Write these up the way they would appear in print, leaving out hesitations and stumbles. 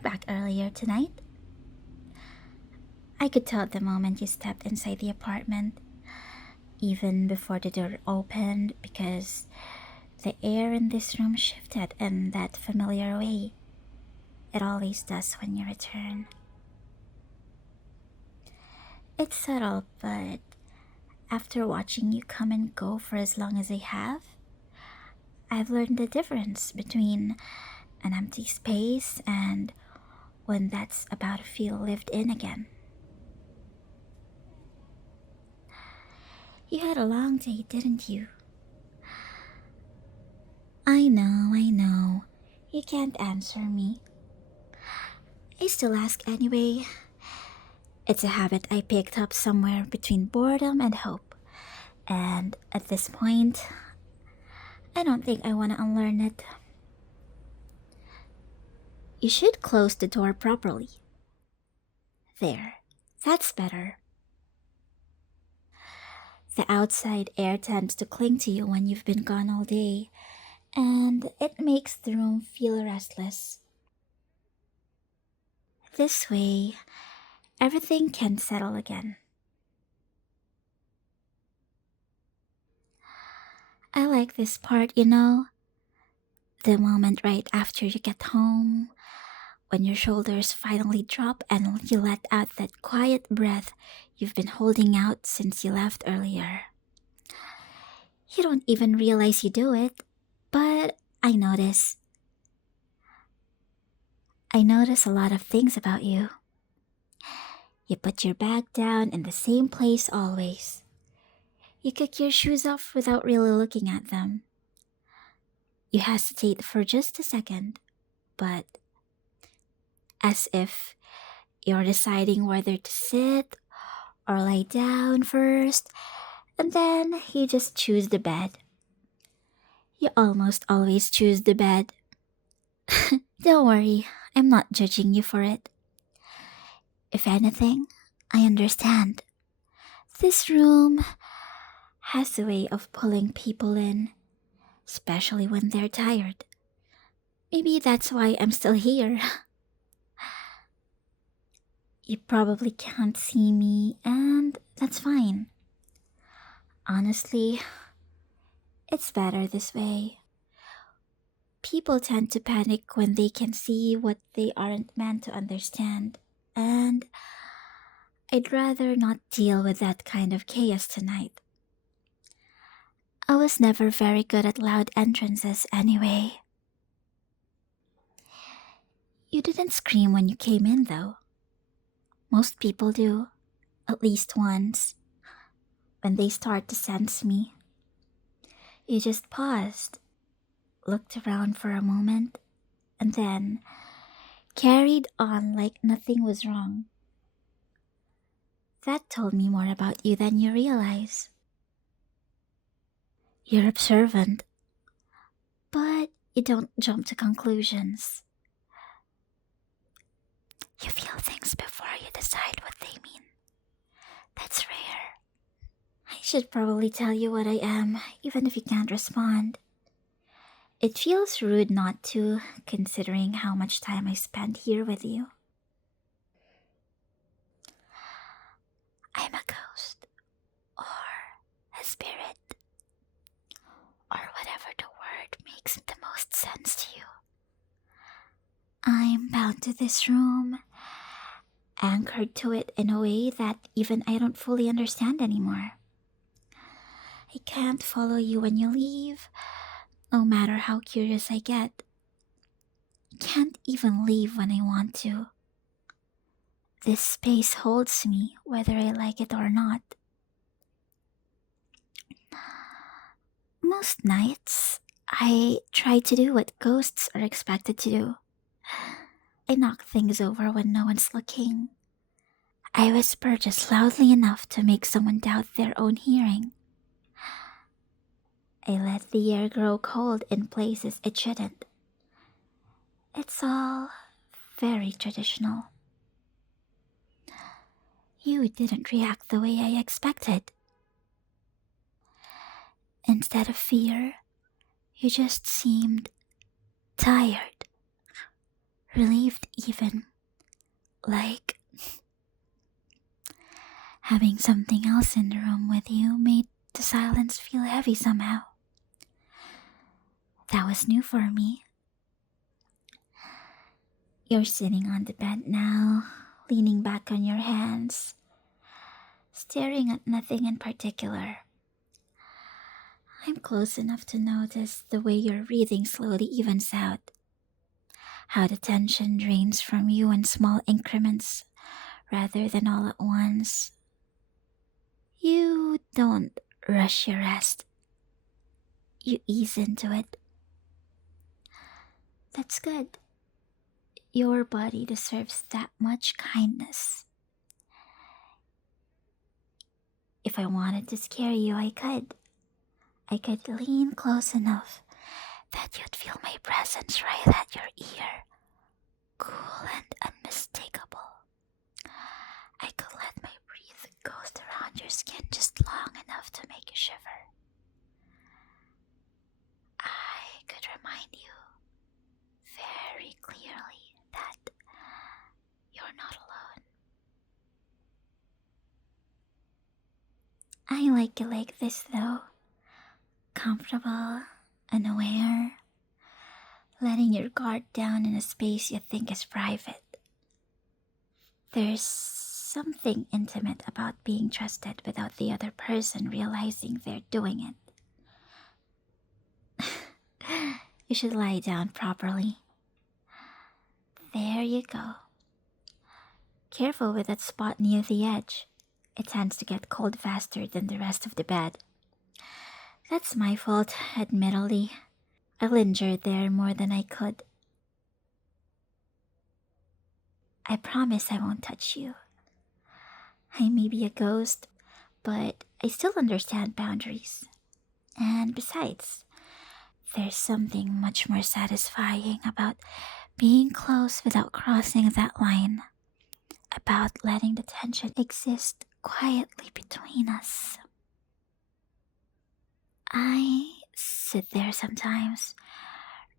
you're back earlier tonight. I could tell the moment you stepped inside the apartment, even before the door opened, because the air in this room shifted in that familiar way. It always does when you return. It's subtle, but after watching you come and go for as long as I have, I've learned the difference between an empty space and one that's about to feel lived in again. You had a long day, didn't you? I know. You can't answer me. I still ask anyway. It's a habit I picked up somewhere between boredom and hope. And at this point, I don't think I want to unlearn it. You should close the door properly. There. That's better. The outside air tends to cling to you when you've been gone all day, and it makes the room feel restless. This way, everything can settle again. I like this part, the moment right after you get home, when your shoulders finally drop and you let out that quiet breath you've been holding out since you left earlier. You don't even realize you do it, but I notice. I notice a lot of things about you. You put your bag down in the same place always. You kick your shoes off without really looking at them. You hesitate for just a second, but as if you're deciding whether to sit or lay down first, and then you just choose the bed. You almost always choose the bed. Don't worry, I'm not judging you for it. If anything, I understand. This room has a way of pulling people in, especially when they're tired. Maybe that's why I'm still here. You probably can't see me, and that's fine. Honestly, it's better this way. People tend to panic when they can see what they aren't meant to understand, and I'd rather not deal with that kind of chaos tonight. I was never very good at loud entrances anyway. You didn't scream when you came in, though. Most people do, at least once, when they start to sense me. You just paused, looked around for a moment, and then carried on like nothing was wrong. That told me more about you than you realize. You're observant, but you don't jump to conclusions. You feel things before you decide what they mean. That's rare. I should probably tell you what I am, even if you can't respond. It feels rude not to, considering how much time I spent here with you. I'm a ghost, or a spirit, or whatever the word makes the most sense to you. I'm bound to this room, anchored to it in a way that even I don't fully understand anymore. I can't follow you when you leave, no matter how curious I get. I can't even leave when I want to. This space holds me whether I like it or not. Most nights, I try to do what ghosts are expected to do. I knock things over when no one's looking. I whisper just loudly enough to make someone doubt their own hearing. I let the air grow cold in places it shouldn't. It's all very traditional. You didn't react the way I expected. Instead of fear, you just seemed tired. relieved even, like having something else in the room with you made the silence feel heavy somehow. That was new for me. You're sitting on the bed now, leaning back on your hands, staring at nothing in particular. I'm close enough to notice the way your breathing slowly evens out, how the tension drains from you in small increments rather than all at once. You don't rush your rest, you ease into it. That's good. Your body deserves that much kindness. If I wanted to scare you, I could. I could lean close enough that you'd feel my presence right at your ear, cool and unmistakable. I could let my breath ghost around your skin just long enough to make you shiver. I could remind you very clearly that you're not alone. I like you like this though. Comfortable, unaware, letting your guard down in a space you think is private. There's something intimate about being trusted without the other person realizing they're doing it. You should lie down properly. There you go. Careful with that spot near the edge. It tends to get cold faster than the rest of the bed. That's my fault, admittedly. I lingered there more than I could. I promise I won't touch you. I may be a ghost, but I still understand boundaries. And besides, there's something much more satisfying about being close without crossing that line, about letting the tension exist quietly between us. I sit there sometimes,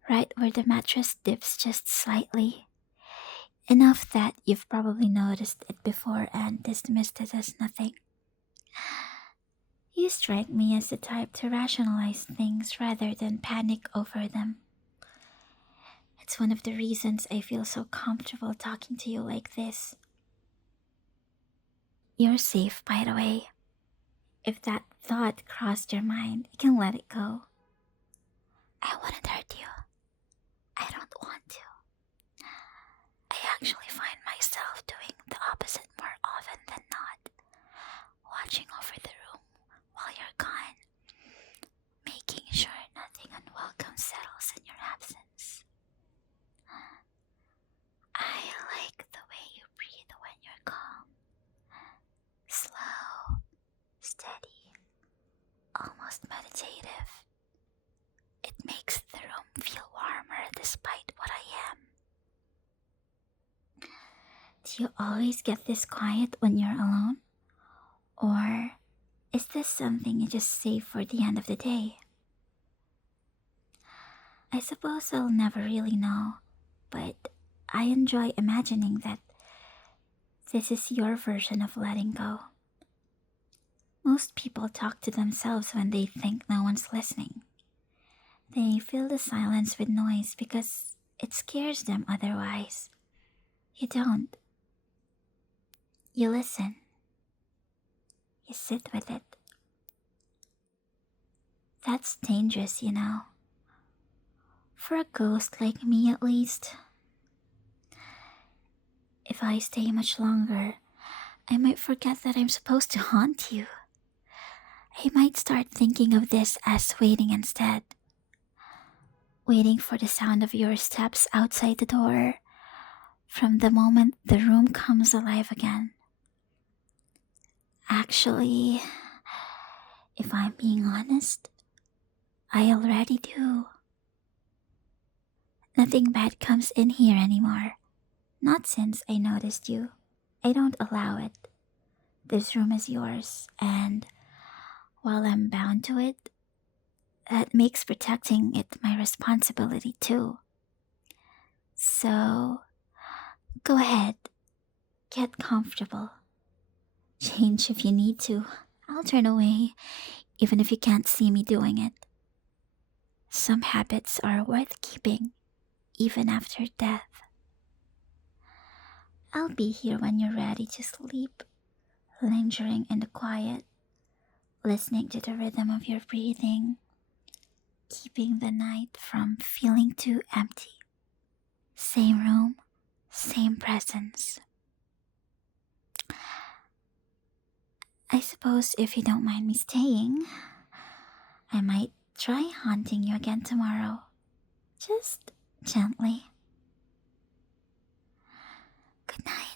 right where the mattress dips just slightly, enough that you've probably noticed it before and dismissed it as nothing. You strike me as the type to rationalize things rather than panic over them. It's one of the reasons I feel so comfortable talking to you like this. You're safe, by the way. If that thought crossed your mind, you can let it go. I wouldn't hurt you. I don't want to. I actually find myself doing the opposite more often than not. Watching over the room while you're gone, making sure nothing unwelcome settles in your absence. I like the way you breathe when you're calm. Slow, steady, almost meditative. It makes the room feel warmer despite what I am. Do you always get this quiet when you're alone? Or is this something you just save for the end of the day? I suppose I'll never really know, but I enjoy imagining that this is your version of letting go. Most people talk to themselves when they think no one's listening. They fill the silence with noise because it scares them otherwise. You don't. You listen. You sit with it. That's dangerous, you know. For a ghost like me, at least. If I stay much longer, I might forget that I'm supposed to haunt you. I might start thinking of this as waiting instead. Waiting for the sound of your steps outside the door, from the moment the room comes alive again. Actually, if I'm being honest, I already do. Nothing bad comes in here anymore. Not since I noticed you. I don't allow it. This room is yours, and while I'm bound to it, that makes protecting it my responsibility too. So, go ahead, get comfortable. Change if you need to. I'll turn away, even if you can't see me doing it. Some habits are worth keeping, even after death. I'll be here when you're ready to sleep, lingering in the quiet, listening to the rhythm of your breathing, keeping the night from feeling too empty. Same room, same presence. I suppose if you don't mind me staying, I might try haunting you again tomorrow. Just gently. Good night.